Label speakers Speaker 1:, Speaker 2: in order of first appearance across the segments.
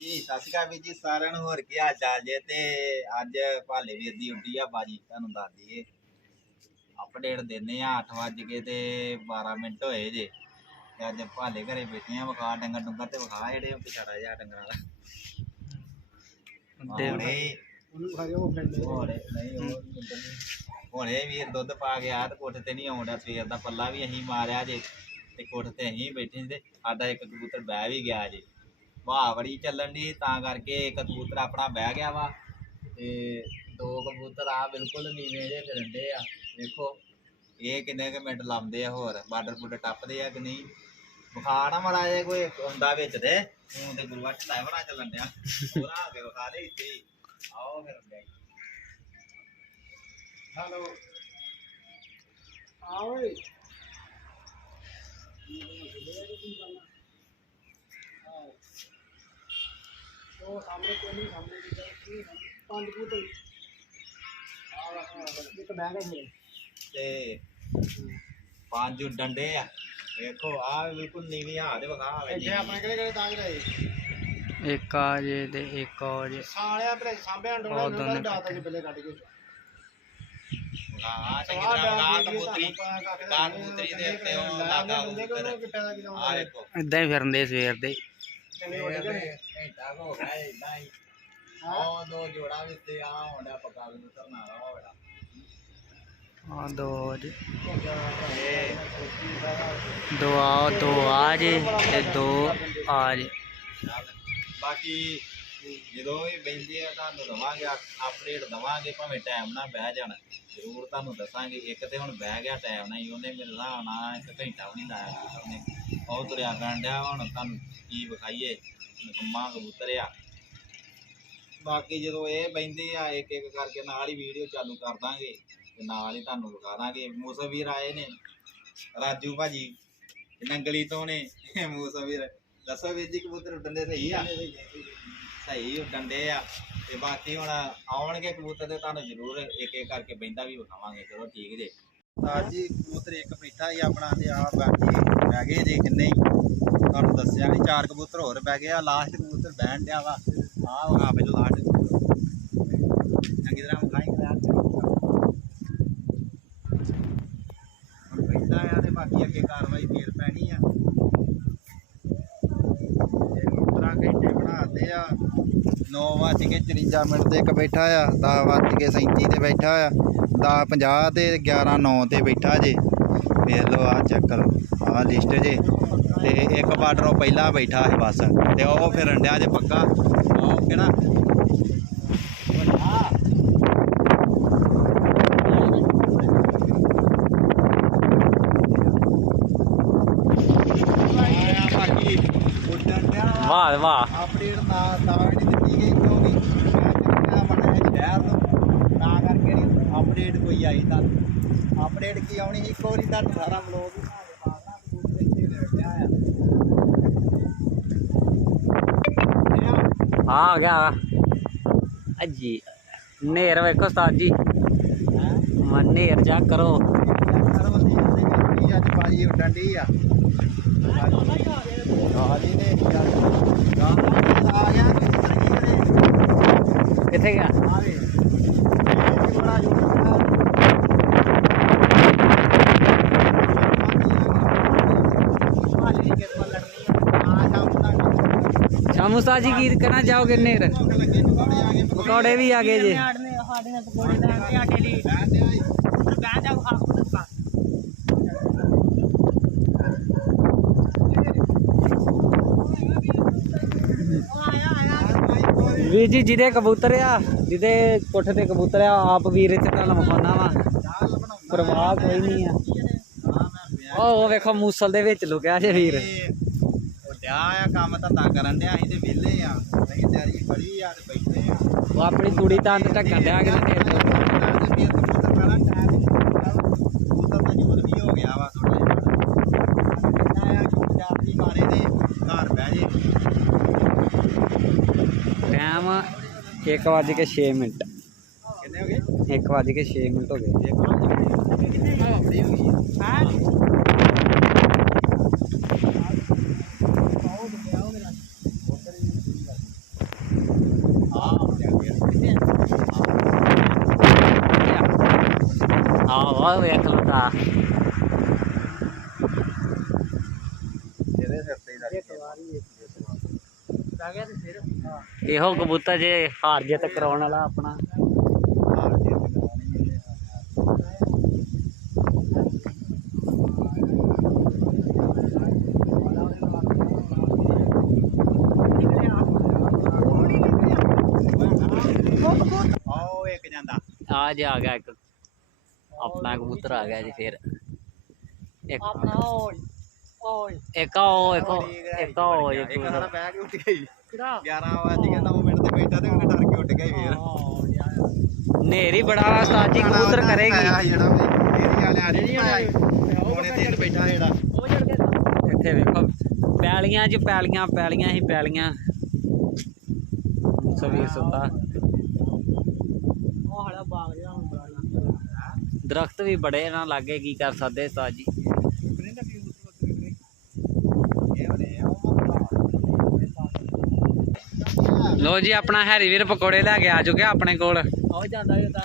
Speaker 1: ਜੀ ਸਤਿ ਸ਼੍ਰੀ ਅਕਾਲ ਵੀਰ ਜੀ ਸਾਰਿਆਂ ਨੂੰ ਹੋਰ ਕੀ ਹਾਲ ਚਾਲ ਜੇ? ਤੇ ਅੱਜ ਭਾਲੇ ਵੀਰ ਦੀ ਉੱਡੀ ਆ ਬਾਜੀ ਤੁਹਾਨੂੰ ਦੱਸ ਦਈਏ। ਅਪਡੇਟ ਦਿੰਦੇ ਆ 8 ਵਜ ਕੇ ਤੇ 12 ਮਿੰਟ ਹੋਏ ਜੇ। ਤੇ ਅੱਜ ਭਾਲੇ ਘਰੇ ਬੈਠੇ ਆ ਵਿਖਾ ਡੰਗਰ ਡੁੰਗਰ ਤੇ ਵਿਖਾ ਜਿਹੜੇ ਪਿਛਾੜਾ ਜਿਹਾ ਡੰਗਰਾਂ ਦਾ। ਹੁਣੇ।
Speaker 2: ਉਹਨੂੰ ਉਹ
Speaker 1: ਨਹੀਂ ਉਹ ਵੀਰ ਦੁੱਧ ਪਾ ਗਿਆ ਤੇ ਕੋਠੇ ਤੇ ਨਹੀਂ ਆਉਂਦਾ। ਸਵੇਰ ਦਾ ਪੱਲਾ ਵੀ ਅਸੀਂ ਮਾਰਿਆ ਜੇ ਤੇ ਕੋਠੇ ਤੇ ਅਸੀਂ ਬੈਠੇ ਸੀ ਤੇ ਸਾਡਾ ਇੱਕ ਕਬੂਤਰ ਬਹਿ ਵੀ ਗਿਆ ਜੇ। ਵਾਹ ਬੜੀ ਚੱਲਣ ਦੀ ਤਾਂ ਕਰਕੇ ਇੱਕ ਕਬੂਤਰ ਆਪਣਾ ਬਹਿ ਗਿਆ ਵਾ। ਤੇ ਦੋ ਕਬੂਤਰ ਆ ਬਿਲਕੁਲ ਨੀਵੇਂ ਜੇ ਫਿਰੰਦੇ ਆ। ਦੇਖੋ ਇਹ ਕਿੰਨੇ ਕੁ ਮਿੰਟ ਲਾਉਂਦੇ ਆ ਹੋਰ ਬਾਰਡਰ ਬੁੱਡ ਟੱਪਦੇ ਆ ਕਿ ਨਹੀਂ? ਵਿਖਾ ਨਾ ਮੜਾ ਜੇ ਕੋਈ ਹੁੰਦਾ ਵਿੱਚ ਤੇ ਹੁਣ ਤੇ ਗੁਰੂਆ ਢਾਈ ਬਣਾ ਚੱਲਣ ਡਿਆ। ਪੂਰਾ ਆ ਕੇ ਵਿਖਾ ਦੇ ਇੱਥੇ। ਹੀ। ਆਓ ਫਿਰ ਅੱਗੇ।
Speaker 2: ਹੈਲੋ। ਆ ਓਏ ਉਹ ਸਾਹਮਣੇ ਕੋਈ ਨਹੀਂ ਸਾਹਮਣੇ ਦੀ ਕੀ ਪੰਜ ਕੂਤ ਆ ਵਾ ਇੱਕ ਬੈਗ ਹੈ
Speaker 1: ਤੇ ਪੰਜ ਡੰਡੇ ਆ ਵੇਖੋ ਆ ਬਿਲਕੁਲ ਨੀਵੀਂ ਆ ਦੇ ਵਿਖਾ ਆ
Speaker 2: ਇੱਥੇ ਆਪਣੇ ਕਿਹੜੇ ਕਿਹੜੇ ਤਾਂਜ ਰਹੇ
Speaker 3: ਇੱਕ ਆ ਜੇ ਤੇ ਇੱਕ ਆ ਜੇ
Speaker 2: ਸਾਲਿਆ ਭਰੇ ਸਾਂਭਿਆ ਡੋਲਾ
Speaker 3: ਉਹ
Speaker 2: ਨੂੰ
Speaker 3: ਦੋਨੇ
Speaker 2: ਡਾਤਾ ਜੀ ਬੱਲੇ ਕੱਢ ਕੇ
Speaker 1: ਆ ਚੰਗੀ ਤਰ੍ਹਾਂ ਵਿਖਾ ਕਬੂਤਰੀ ਕਾਰ ਕਬੂਤਰੀ ਦੇ ਉੱਤੇ ਉਹ ਲਾਗਾ ਕਬੂਤਰ
Speaker 2: ਕਿੱਟਾ ਦਾ ਕਿਦਾਂ
Speaker 1: ਆ ਵੇਖੋ
Speaker 3: ਇਦਾਂ ਹੀ ਫਿਰਦੇ ਸਵੇਰ ਦੇ
Speaker 2: ਚੰਗੇ ਵੱਡੇ ਗਏ
Speaker 1: ਘੰਟਾ ਹੋ ਗਿਆ ਇਦਾਂ ਹੀ। ਉਹ ਦੋ ਜੋੜਾ ਵਿੱਚ ਤੇ ਆ ਹੁੰਦਾ ਪਕਾ ਕਬੂਤਰ ਨਾਲ ਉਹ ਬੜਾ
Speaker 3: ਆ ਦੋ ਜੇ। ਦੋ ਆ ਦੋ ਆ ਜੇ ਤੇ ਦੋ ਆ ਜੇ।
Speaker 1: ਬਾਕੀ ਜਦੋਂ ਵੀ ਬੈਂਦੇ ਆ ਤੁਹਾਨੂੰ ਦਵਾਂਗੇ ਅਪਡੇਟ ਦਵਾਂਗੇ ਭਾਵੇਂ ਟਾਈਮ ਨਾਲ ਬਹਿ ਜਾਣ। ਜ਼ਰੂਰ ਤੁਹਾਨੂੰ ਦੱਸਾਂਗੇ ਇੱਕ ਤੇ ਹੁਣ ਬਹਿ ਗਿਆ ਟਾਈਮ ਨਾਲ ਹੀ ਉਹਨੇ ਹਿਸਾਬ ਨਾਲ ਇੱਕ ਘੰਟਾ ਵੀ ਨਹੀਂ ਲਾਇਆ ਉਹ ਤੁਰਿਆ ਕਰਨ ਡਿਆ, ਹੁਣ ਤੁਹਾਨੂੰ ਕੀ ਵਿਖਾਈਏ, ਨਕਮਾ ਕਬੂਤਰ ਆ। ਬਾਕੀ ਜਦੋਂ ਇਹ ਬੈਂਦੇ ਆ, ਇੱਕ ਇੱਕ ਕਰਕੇ ਨਾਲ ਹੀ ਵੀਡੀਓ ਚਾਲੂ ਕਰ ਦਾਂਗੇ, ਤੇ ਨਾਲ ਹੀ ਤੁਹਾਨੂੰ ਵਿਖਾ ਦਾਂਗੇ। ਮੂਸਾ ਆਏ ਨੇ। ਰਾਜੂ ਭਾਜੀ, ਨੰਗਲੀ ਤੋਂ ਨੇ। ਮੂਸਾ ਵੀਰ ਦੱਸੋ ਵੀਰ ਜੀ, ਕਬੂਤਰ ਉੱਡਣ ਦੇ ਸਹੀ ਆ? ਸਹੀ ਉੱਡਣ ਦੇ ਆ। ਤੇ ਬਾਕੀ ਹੁਣ ਆਉਣਗੇ ਕਬੂਤਰ ਤੇ ਤੁਹਾਨੂੰ ਜ਼ਰੂਰ ਇੱਕ ਇੱਕ ਕਰਕੇ ਬੈਂਦਾ ਵੀ ਵਿਖਾਵਾਂਗੇ, ਚਲੋ ਠੀਕ ਜੇ। ਤਾਂ ਜੀ ਕਬੂਤਰ ਇੱਕ ਬੈਠਾ ਹੀ ਆਪਣਾ ਤੇ ਆ ਬਾਕੀ ਬਹਿ ਗਏ ਜੇ ਕਿੰਨੇ ਹੀ। ਤੁਹਾਨੂੰ ਦੱਸਿਆ ਨਹੀਂ ਚਾਰ ਕਬੂਤਰ ਹੋਰ ਬਹਿ ਗਏ ਆ ਲਾਸਟ ਕਬੂਤਰ ਬਹਿਣ ਡਿਆ ਵਾ। ਆ ਵਗਾ ਪਹਿਲਾਂ ਲਾਸਟ ਚੰਗੀ ਤਰ੍ਹਾਂ ਵਿਖਾਈ ਕਰਿਆ ਹੁਣ ਬੈਠਾ ਆ ਤੇ ਬਾਕੀ ਅੱਗੇ ਕਾਰਵਾਈ ਫੇਰ ਪੈਣੀ ਆ। ਇਹ ਕਬੂਤਰਾਂ ਘੰਟੇ ਬਣਾਉਂਦੇ ਆ। 9 ਵੱਜ ਕੇ 54 ਮਿੰਟ ਤੇ ਇੱਕ ਬੈਠਾ ਆ 10 ਵੱਜ ਕੇ 37 ਤੇ ਬੈਠਾ ਆ। 10 50 ਤੇ 11 9 ਤੇ ਬੈਠਾ ਜੇ। ਵੇਖ ਲਓ ਆ ਚੈੱਕ ਕਰੋ ਆ ਲਿਸਟ ਜੇ। ਤੇ ਇੱਕ ਬਾਰਡਰੋਂ ਪਹਿਲਾਂ ਬੈਠਾ ਸੀ ਬਸ ਤੇ ਉਹ ਫਿਰ ਅੰਡਿਆ ਜੇ ਪੱਕਾ। ਡਿਆ ਵਾ
Speaker 3: ਵਾਹ ਵਾਹ।
Speaker 1: ਅਪਡੇਟ ਨਾ ਤਾਂ ਨਹੀਂ ਦਿੱਤੀ ਗਈ ਕਿਉਂਕਿ ਮੈਂ ਬਣਾ ਹੈ ਸ਼ਹਿਰ ਤੋਂ ਤਾਂ ਕਰਕੇ ਨਹੀਂ ਅਪਡੇਟ ਕੋਈ ਆਈ ਤਾਂ ਅਪਡੇਟ ਕੀ ਆਉਣੀ ਇੱਕੋ ਵਾਰੀ ਤਾਂ ਸਾਰਾ ਬਲੌਗ ਹੀ ਬਣਾ ਕੇ ਪਾਣਾ ਕਬੂਤਰ ਇੱਥੇ ਬੈਠਿਆ ਆ।
Speaker 3: ਆ? ਗਿਆ। ਅਜੀ ਨੇਰ ਵੇਖੋ ਉਸਤਾਦ ਜੀ। ਮਨ ਨੇਰ ਜਾ ਕਰੋ।
Speaker 1: ਅੱਜ ਬਾਜੀ ਉੱਡਣ ਦੀ ਆ। ਆ ਜੀ ਨੇ ਗਾਂ ਆ ਗਿਆ
Speaker 3: ਕਿੱਥੇ ਗਿਆ?
Speaker 1: ਆਵੇ ਇਹ ਬੜਾ ਜੋੜਾ
Speaker 3: ਸ਼ਾਮ ਜੀ ਕੀ ਕਹਿਣਾ ਚਾਹੋਗੇ ਨੇਰ ਪਕੌੜੇ ਵੀ ਆ ਗਏ ਜੇ। ਵੀਰ ਜੀ, ਜਿਹਦੇ ਕਬੂਤਰ ਆ, ਜਿਹਦੇ ਕੋਠੇ ਤੇ ਕਬੂਤਰ ਆ ਆਪ ਵੀਰ ਇੱਥੇ ਤੁਹਾਨੂੰ ਮਖਾਨਾ ਵਾ। ਪਰਵਾਹ ਕੋਈ ਨਹੀਂ ਆ। ਉਹ ਉਹ ਵੇਖੋ, ਮੂਸਲ ਦੇ ਵਿੱਚ ਲੁਕਿਆ ਜੇ ਵੀਰ।
Speaker 1: ਡਿਆ ਆ ਕੰਮ ਧੰਦਾ ਕਰਨ ਡਿਆ ਅਸੀਂ ਤੇ ਵਿਹਲੇ ਆ। ਅਸੀਂ ਤਿਆਰੀ ਫੜੀ ਆ ਤੇ ਬੈਠੇ ਆ।
Speaker 3: ਉਹ ਆਪਣੀ ਤੂੜੀ ਤਾਂ ਅੰਦਰ ਢੱਕਣ ਡਿਆ ਨੇਰ ਤੋਂ।
Speaker 1: ਕਬੂਤਰ ਪਹਿਲਾਂ ਟਾਇਰ ਕਬੂਤਰ ਦਾ ਜੋਰ ਵੀ ਹੋ ਗਿਆ ਵਾ ਥੋੜਾ ਜਿਹਾ। ਆ ਛੋਟ ਜਾਤੀ ਮਾਰੇ ਦੇ ਘਰ ਬਹਿ ਜੇ।
Speaker 3: ਟਾਈਮ 1 ਵਜ ਕੇ 6 ਮਿੰਟ।
Speaker 1: ਕਿੰਨੇ ਹੋ ਗਏ?
Speaker 3: 1 ਵਜ ਕੇ 6 ਮਿੰਟ ਹੋ ਗਏ।
Speaker 1: ਹੋ ਆ ਹੀ?
Speaker 2: ਆਹ ਵਾਹ ਵੇਖ
Speaker 3: ਇਹੋ ਕਬੂਤਰ ਜੇ ਹਾਰ ਜੇ ਤੇ ਕਰਾਉਣ ਵਾਲਾ ਆਪਣਾ। ਆ ਜੇ ਆ ਗਿਆ ਇੱਕ। ਆਪਣਾ ਕਬੂਤਰ ਆ ਗਿਆ ਜੀ ਫੇਰ। ਇੱਕ
Speaker 2: ਆਪਣਾ ਓਏ ਓਏ।
Speaker 3: ਇੱਕ ਆ ਉਹ ਇੱਕ ਉਹ- ਇੱਕ ਉਹ
Speaker 1: ਇੱਕ
Speaker 3: ਕਬੂਤਰ
Speaker 1: ਬੈਗ ਜੀ।
Speaker 2: ਕਿਹੜਾ?
Speaker 1: 11 ਵਜ ਗਏ 9 ਮਿੰਟ ਤੇ ਬੈਠਾ ਤੇ ਉਹਨੇ ਡਰ ਕੇ ਗਿਆ ਫੇਰ।
Speaker 3: ਨੇਰੀ ਬੜਾ ਕਬੂਤਰ ਕਰੇਗੀ।
Speaker 1: ਜਿਹੜਾ ਉਹਨੇ ਬੈਠਾ ਜਿਹੜਾ।
Speaker 2: ਉਹ ਜੜ
Speaker 3: ਇੱਥੇ ਵੇਖੋ ਪੈਲੀਆਂ 'ਚ ਪੈਲੀਆਂ ਪੈਲੀਆਂ ਹੀ ਪੈਲੀਆਂ। ਸਵੀਰ ਸੁੱਤਾ
Speaker 2: ਉਹ ਹੜਾ ਬਾਗ ਜਿਹਾ ਹੁਣ ਬੜਾ ਲੱਗਦਾ
Speaker 3: ਦਰਖਤ ਵੀ ਬੜੇ ਨਾ ਲਾਗੇ ਕੀ ਕਰ ਸਕਦੇ ਉਸਤਾਦ ਜੀ ਲੋ ਜੀ ਆਪਣਾ ਹੈਰੀ ਵੀਰ ਪਕੌੜੇ ਲੈ ਕੇ ਆ ਚੁੱਕਿਆ ਆਪਣੇ ਕੋਲ।
Speaker 2: ਉਹ ਜਾਂਦਾ ਜਾਂਦਾ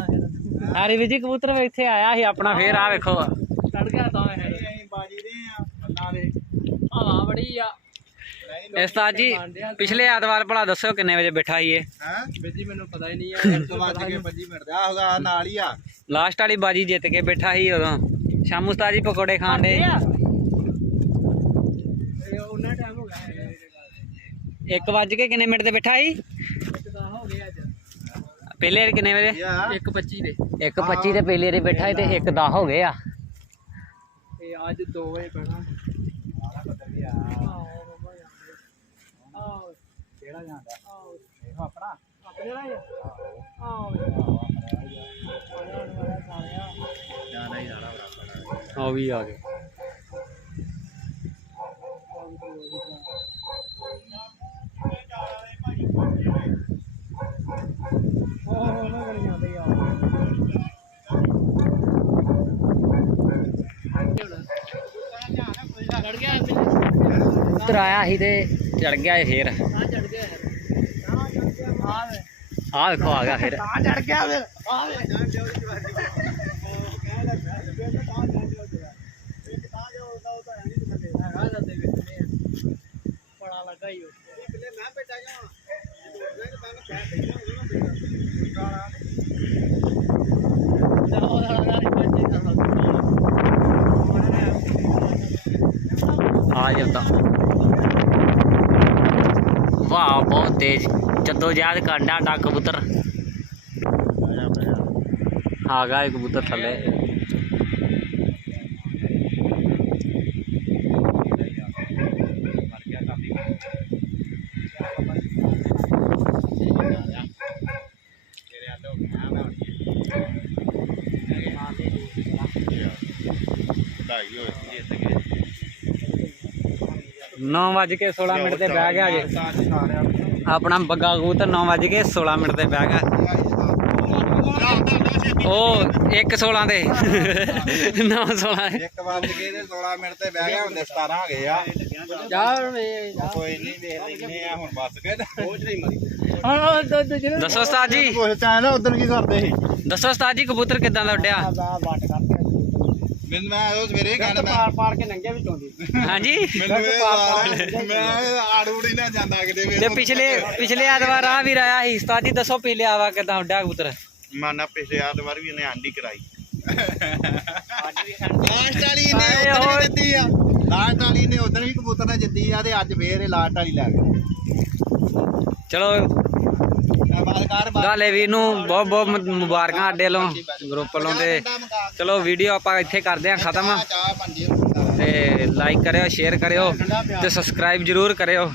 Speaker 3: ਹੈਰੀ ਵੀਰ ਜੀ ਕਬੂਤਰ ਵੀ ਇੱਥੇ ਆਇਆ ਸੀ ਆਪਣਾ ਫੇਰ ਆ ਵੇਖੋ।
Speaker 2: ਚੜ ਗਿਆ ਤਾਂ ਹੈ।
Speaker 1: ਅਸੀਂ ਬਾਜੀ ਦੇ ਆ ਅੱਲਾ ਦੇ।
Speaker 2: ਹਵਾ ਬੜੀ ਆ।
Speaker 3: ਉਸਤਾਦ ਜੀ ਪਿਛਲੇ ਐਤਵਾਰ ਭਲਾ ਦੱਸੋ ਕਿੰਨੇ ਵਜੇ ਬੈਠਾ ਸੀ ਇਹ?
Speaker 1: ਹਾਂ?
Speaker 2: ਬੇਜੀ ਮੈਨੂੰ ਪਤਾ ਹੀ ਨਹੀਂ
Speaker 1: ਤੋਂ ਵੱਜ ਕੇ 25 ਮਿੰਟ ਦਾ ਹੋਗਾ ਨਾਲ ਹੀ ਆ।
Speaker 3: ਲਾਸਟ ਵਾਲੀ ਬਾਜੀ ਜਿੱਤ ਕੇ ਬੈਠਾ ਸੀ ਉਦੋਂ। ਸ਼ਾਮੂ ਉਸਤਾਦ ਜੀ ਪਕੌੜੇ ਖਾਣ ਦੇ।
Speaker 2: ਇਹ ਉਹਨਾਂ ਟਾਈਮ ਹੋ ਗਿਆ।
Speaker 3: 1 ਵੱਜ ਕੇ ਕਿੰਨੇ ਮਿੰਟ ਤੇ ਬੈਠਾ ਸੀ?
Speaker 2: ਇੱਕ ਤਾਂ ਹੋ ਗਿਆ ਅੱਜ।
Speaker 3: ਪਹਿਲੇ ਵਾਰ ਕਿੰਨੇ ਵਜੇ?
Speaker 1: ਯਾ
Speaker 2: 1:25 ਦੇ।
Speaker 3: 1:25 ਤੇ ਪਹਿਲੇ ਵਾਰੀ ਬੈਠਾ ਸੀ ਤੇ 1:10 ਹੋ ਗਏ ਆ
Speaker 2: ਤੇ ਅੱਜ 2 ਵਜੇ ਪੈਣਾ।
Speaker 1: ਕਿਹੜਾ ਜਾਂਦਾ?
Speaker 2: ਆਹੋ।
Speaker 1: ਦੇਖੋ ਆਪਣਾ?
Speaker 2: ਆਪਣੇ ਨਾਲ ਹੀ ਆ? ਆਹੋ।
Speaker 1: ਜਾਂਦਾ ਹੀ ਜਾਣਾ ਬਰਾਬਰ
Speaker 3: ਉਹ ਵੀ ਆ ਗਏ
Speaker 2: ਉਹ ਜਾਂਦੇ ਆ
Speaker 3: ਉੱਤਰ ਆਇਆ ਸੀ ਤੇ ਚੜ ਗਿਆ ਇਹ ਫੇਰ।
Speaker 2: ਆ
Speaker 3: ਵੇਖੋ ਆ ਗਿਆ ਫੇਰ।
Speaker 2: ਆ ਚੜ ਗਿਆ ਫਿਰ। ਆ ਵੇ।
Speaker 3: ਆ ਜਾਂਦਾ। ਵਾਹ ਬਹੁਤ ਤੇਜ਼। ਜਦੋਂ ਯਾਦ ਕਰਦਾ ਡਾ ਕਬੂਤਰ। ਆ ਗਿਆ ਕਬੂਤਰ ਥੱਲੇ।
Speaker 1: ਹੋਏ
Speaker 3: 9 ਵੱਜ ਕੇ 16 ਮਿੰਟ ਤੇ ਬਹਿ ਗਿਆ ਜੇ। ਆਪਣਾ ਬੱਗਾ ਕਬੂਤਰ 9 ਵੱਜ ਕੇ 16 ਮਿੰਟ ਤੇ ਬਹਿ ਗਿਆ। ਉਹ 1 16 ਦੇ। 9 16
Speaker 1: ਇੱਕ ਵੱਜ ਕੇ ਤੇ 16 ਮਿੰਟ ਤੇ ਬਹਿ ਗਿਆ ਹੁੰਦੇ 17 ਹੋ ਗਏ ਆ।
Speaker 2: ਜਾ
Speaker 1: ਕੋਈ ਨਹੀਂ ਦੇਖ ਲੈਨੇ ਆ ਹੁਣ ਬਸ ਕੇ ਪਹੁੰਚ ਨਹੀਂ ਮਰੀ
Speaker 2: ਹਾਂ ਦੁੱਧ ਜਿਹੜਾ
Speaker 3: ਦੱਸੋ ਉਸਤਾਦ ਜੀ ਦੱਸੋ ਉਸਤਾਦ ਜੀ ਕਬੂਤਰ ਕਿਦਾਂ ਦਾ ਉੱਡਿਆ?
Speaker 1: ਮੈਨੂੰ ਮੈਂ ਉਹ ਸਵੇਰੇ ਕਹਿਣਾ ਮੈਂ
Speaker 2: ਪਾਰ ਪਾਰ ਕੇ ਨੰਗੇ ਵਿੱਚ ਆਉਂਦੀ
Speaker 3: ਹਾਂਜੀ।
Speaker 1: ਮੈਨੂੰ ਇਹ ਮੈਂ ਆੜੂੜੀ ਨਾ ਜਾਂਦਾ ਕਿਤੇ
Speaker 3: ਤੇ ਪਿਛਲੇ ਪਿਛਲੇ ਐਤਵਾਰ ਆ ਵੀ ਆਇਆ ਸੀ ਉਸਤਾਦ ਜੀ ਦੱਸੋ ਪਿਛਲੇ ਆਵਾ ਕਿਦਾਂ ਉੱਡਿਆ ਕਬੂਤਰ?
Speaker 1: ਮਾਨਾ ਪਿਛਲੇ ਐਤਵਾਰ ਵੀ ਇਹਨੇ ਆਂਡੀ ਕਰਾਈ।
Speaker 2: ਅੱਜ ਵੀ
Speaker 1: ਲਾਸਟ ਵਾਲੀ ਨੇ
Speaker 3: ਓਏ।
Speaker 1: ਵੀ ਜਿੱਤੀ ਆ। ਲਾਸਟ ਵਾਲੀ ਨੇ ਉਦੋਂ ਵੀ ਕਬੂਤਰ ਨੇ ਜਿੱਤੀ ਆ ਤੇ ਅੱਜ ਫੇਰ ਇਹ ਲਾਸਟ ਵਾਲੀ ਲੈ ਗਏ।
Speaker 3: ਚਲੋ ਗਾਲੇ ਵੀਰ ਨੂੰ ਬਹੁਤ ਬਹੁਤ ਮੁਬਾਰਕਾਂ ਅੱਡੇ ਵੱਲੋਂ ਗਰੁੱਪ ਵੱਲੋਂ ਤੇ ਚਲੋ ਵੀਡੀਓ ਆਪਾਂ ਇੱਥੇ ਕਰਦੇ ਹਾਂ ਖਤਮ। ਤੇ ਲਾਈਕ ਕਰਿਓ ਸ਼ੇਅਰ ਕਰਿਓ ਤੇ ਸਬਸਕ੍ਰਾਈਬ ਜਰੂਰ ਕਰਿਓ।